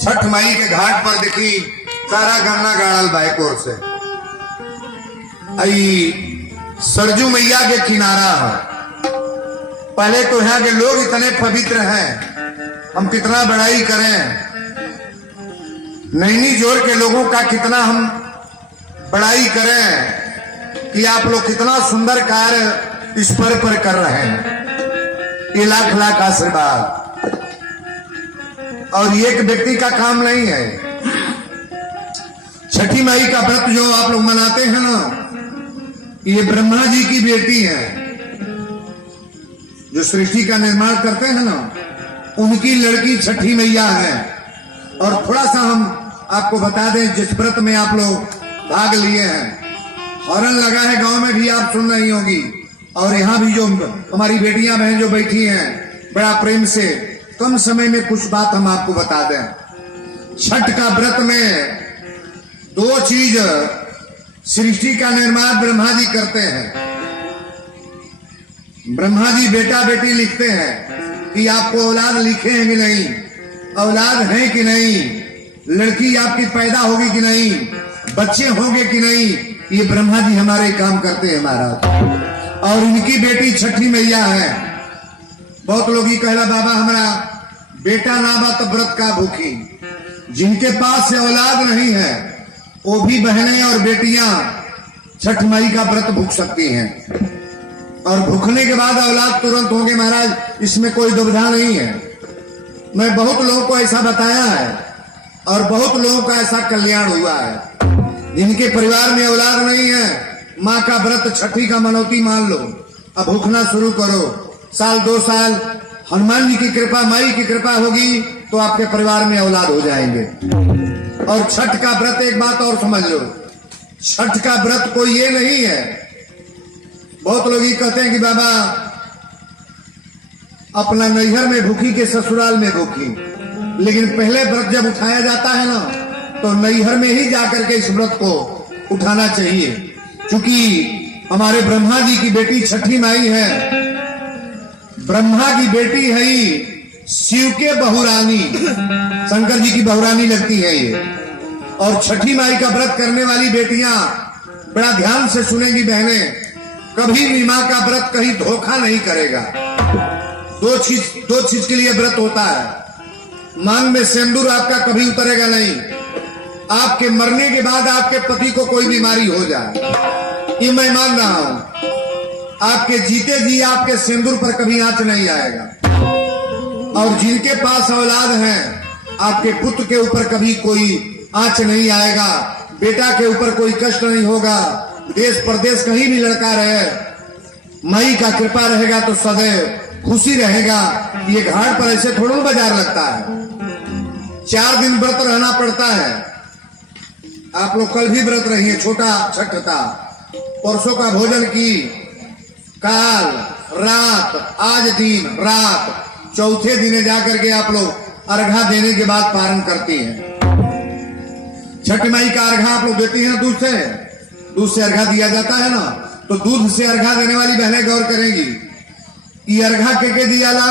छठ माई के घाट पर देखी सारा गन्ना गाड़ल बाइकोर से आई सरजू मैया के किनारा है। पहले तो यहाँ के लोग इतने पवित्र हैं, हम कितना बड़ाई करें। नैनी जोर के लोगों का कितना हम बड़ाई करें कि आप लोग कितना सुंदर कार्य इस पर कर रहे हैं। ये लाख लाख आशीर्वाद। और ये एक व्यक्ति का काम नहीं है। छठी माई का व्रत जो आप लोग मनाते हैं ना, ये ब्रह्मा जी की बेटी है जो सृष्टि का निर्माण करते हैं ना, उनकी लड़की छठी मैया है। और थोड़ा सा हम आपको बता दें, जिस व्रत में आप लोग भाग लिए हैं, हॉर्न लगा है गांव में भी, आप सुन रही होगी। और यहाँ भी जो हमारी बेटियां बहन जो बैठी हैं, बड़ा प्रेम से कम समय में कुछ बात हम आपको बता दें। छठ का व्रत में दो चीज सृष्टि का निर्माण ब्रह्मा जी करते हैं। ब्रह्मा जी बेटा बेटी लिखते हैं कि आपको औलाद लिखे हैं कि नहीं, औलाद है कि नहीं, लड़की आपकी पैदा होगी कि नहीं, बच्चे होंगे कि नहीं, ये ब्रह्मा जी हमारे काम करते हैं महाराज। और इनकी बेटी छठी मैया है। बहुत लोग ये कहला बाबा हमारा बेटा ना बा तो व्रत का भूखी। जिनके पास से औलाद नहीं है वो भी बहनें और बेटियां छठ माई का व्रत भूख सकती हैं। और भूखने के बाद औलाद तुरंत होंगे महाराज, इसमें कोई दुविधा नहीं है। मैं बहुत लोगों को ऐसा बताया है और बहुत लोगों का ऐसा कल्याण हुआ है। जिनके परिवार में औलाद नहीं है, माँ का व्रत छठी का मनौती मान लो, अब भूखना शुरू करो। साल 2 साल हनुमान जी की कृपा, माई की कृपा होगी तो आपके परिवार में औलाद हो जाएंगे। और छठ का व्रत एक बात और समझ लो, छठ का व्रत कोई ये नहीं है। बहुत लोग ये कहते हैं कि बाबा अपना नैहर में भूखी के ससुराल में भूखी, लेकिन पहले व्रत जब उठाया जाता है ना, तो नैहर में ही जाकर के इस व्रत को उठाना चाहिए। क्योंकि हमारे ब्रह्मा जी की बेटी छठी माई है। ब्रह्मा की बेटी है ही शिव के बहुरानी, शंकर जी की बहुरानी लगती है ये। और छठी माई का व्रत करने वाली बेटियां बड़ा ध्यान से सुनेंगी बहनें, कभी भी माँ का व्रत कहीं धोखा नहीं करेगा। दो चीज के लिए व्रत होता है। मांग में सिंदूर आपका कभी उतरेगा नहीं। आपके मरने के बाद आपके पति को कोई बीमारी हो जाए, ये मैं मान रहा हूं, आपके जीते जी आपके सिंदूर पर कभी आंच नहीं आएगा। और जिनके पास औलाद हैं, आपके पुत्र के ऊपर कभी कोई आंच नहीं आएगा, बेटा के ऊपर कोई कष्ट नहीं होगा। देश प्रदेश कहीं भी लड़का रहे, माई का कृपा रहेगा तो सदैव खुशी रहेगा। ये घाट पर ऐसे थोड़ा बाजार लगता है, 4 दिन व्रत रहना पड़ता है। आप लोग कल भी व्रत रहिए, छोटा छठ था, परसों का भोजन की, काल रात, आज दिन रात, चौथे दिन जाकर के आप लोग अर्घा देने के बाद पारण करती हैं। छठ माई का अर्घा आप लोग देती हैं दूध से अर्घा दिया जाता है ना, तो दूध से अर्घा देने वाली बहनें गौर करेंगी, ये अर्घा के दिया ला,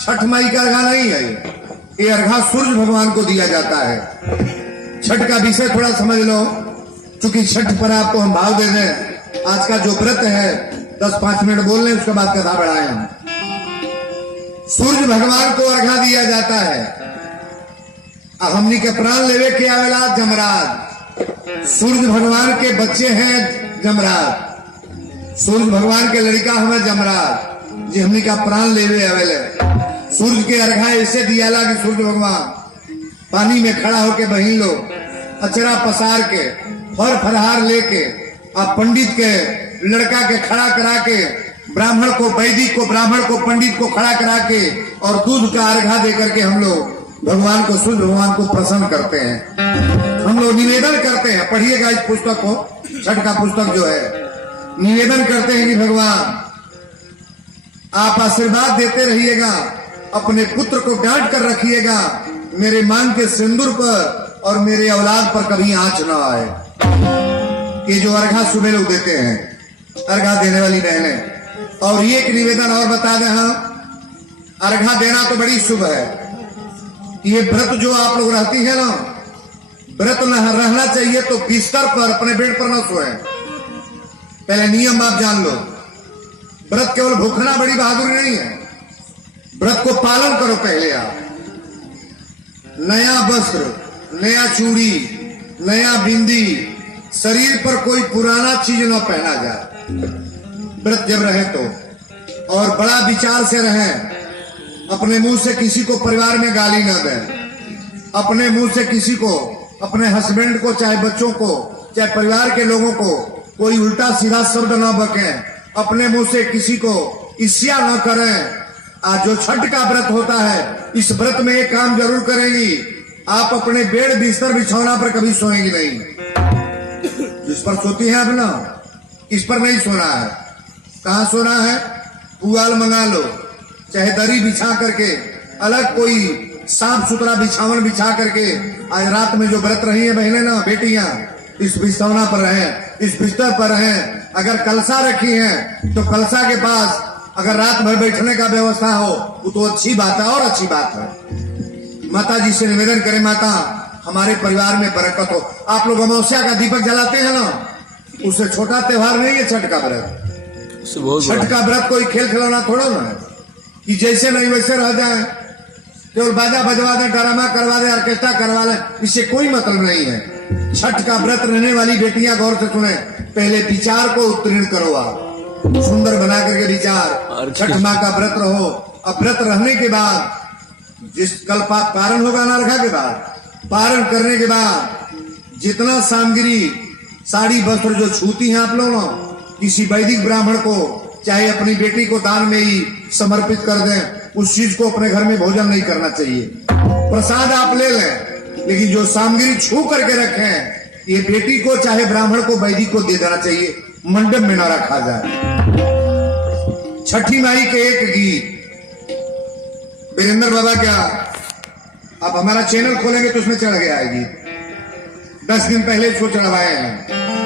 छठ माई का अर्घा नहीं है। ये अर्घा सूर्य भगवान को दिया जाता है। छठ का विषय थोड़ा समझ लो, क्योंकि छठ पर आपको हम भाव दे दें। आज का जो व्रत है 10-5 मिनट बोल लें, उसके बाद कथा बढ़ाएं हम। सूर्य भगवान को अर्घा दिया जाता है। अब हमनी के प्राण लेवे के आवेला जमराज। सूर्य भगवान के बच्चे हैं जमराज, सूर्य भगवान के लड़का हमें जमराज जी हमनी का प्राण लेवे आवेले। सूर्य के अर्घा ऐसे दियाला कि सूर्य भगवान पानी में खड़ा होके बहिन लोग अचरा पसार के, फर फरहार लेके, अब पंडित के लड़का के खड़ा करा के, ब्राह्मण को वैदिक को, ब्राह्मण को पंडित को खड़ा करा के, और दूध का अर्घा दे करके हम लोग भगवान को, सूर्य भगवान को प्रसन्न करते हैं। हम लोग निवेदन करते हैं, पढ़िएगा इस पुस्तक को, छठ का पुस्तक जो है, निवेदन करते हैं कि भगवान आप आशीर्वाद देते रहिएगा, अपने पुत्र को डांट कर रखिएगा, मेरे मांग के सिंदूर पर और मेरे औलाद पर कभी आंच ना आए। ये जो अर्घा सुबह लोग देते हैं, अर्घा देने वाली बहनें। और ये एक निवेदन और बता दें, हम अर्घा देना तो बड़ी शुभ है, कि ये व्रत जो आप लोग रहती है ना, व्रत न रहना चाहिए तो बिस्तर पर, अपने बेड पर न सोए। पहले नियम आप जान लो। व्रत केवल भूखना बड़ी बहादुरी नहीं है, व्रत को पालन करो। पहले आप नया वस्त्र, नया चूड़ी, नया बिंदी, शरीर पर कोई पुराना चीज न पहना जाए व्रत जब रहे तो। और बड़ा विचार से रहें, अपने मुंह से किसी को परिवार में गाली न दें, अपने मुंह से किसी को, अपने हस्बैंड को, चाहे बच्चों को, चाहे परिवार के लोगों को कोई उल्टा सीधा शब्द न बकें, अपने मुंह से किसी को ईर्ष्या न करें। आज जो छठ का व्रत होता है, इस व्रत में एक काम जरूर करेंगी, आप अपने बेड बिस्तर बिछौना पर कभी सोएंगी नहीं। जिस पर सोती हैं आप ना, इस पर नहीं सोना है। कहां सोना है? पुआल मंगा लो, चाहे दरी बिछा करके, अलग कोई साफ सुथरा बिछावन बिछा करके। आज रात में जो व्रत रही है बहनें ना, बेटियां, इस बिछौना पर रहें, इस बिस्तर पर रहें। अगर कलसा रखी है तो कलसा के पास अगर रात भर बैठने का व्यवस्था हो, वो तो अच्छी बात है और अच्छी बात है। माता जी से निवेदन करें, माता हमारे परिवार में बरकत हो। आप लोग अमावस्या का दीपक जलाते हैं ना, उससे छोटा त्योहार नहीं है छठ का व्रत। छठ का व्रत कोई खेल खिलौना थोड़ा ना है कि जैसे नहीं वैसे रह जाए, केवल बाजा बजवा दे, ड्रामा करवा दे, ऑर्केस्ट्रा करवा दे, इससे कोई मतलब नहीं है। छठ का व्रत रहने वाली बेटियां गौर से सुने, पहले विचार को उत्तीर्ण करो, आप सुंदर बना करके विचार। छठ माँ का व्रत रहो। अब व्रत रहने के बाद जिस कल पारण होगा नरखा के बाद, पारण करने के बाद जितना सामग्री, साड़ी वस्त्र जो छूती हैं आप लोग, किसी वैदिक ब्राह्मण को, चाहे अपनी बेटी को दान में ही समर्पित कर दें। उस चीज को अपने घर में भोजन नहीं करना चाहिए। प्रसाद आप ले लें, लेकिन जो सामग्री छू करके रखें, ये बेटी को चाहे ब्राह्मण को, वैदिक को दे देना चाहिए, मंडप में ना रखा जाए। छठी माई के एक गीत वीरेंद्र बाबा, क्या आप हमारा चैनल खोलेंगे तो उसमें चढ़ गया है गीत, 10 दिन पहले इसको चढ़वाए हैं।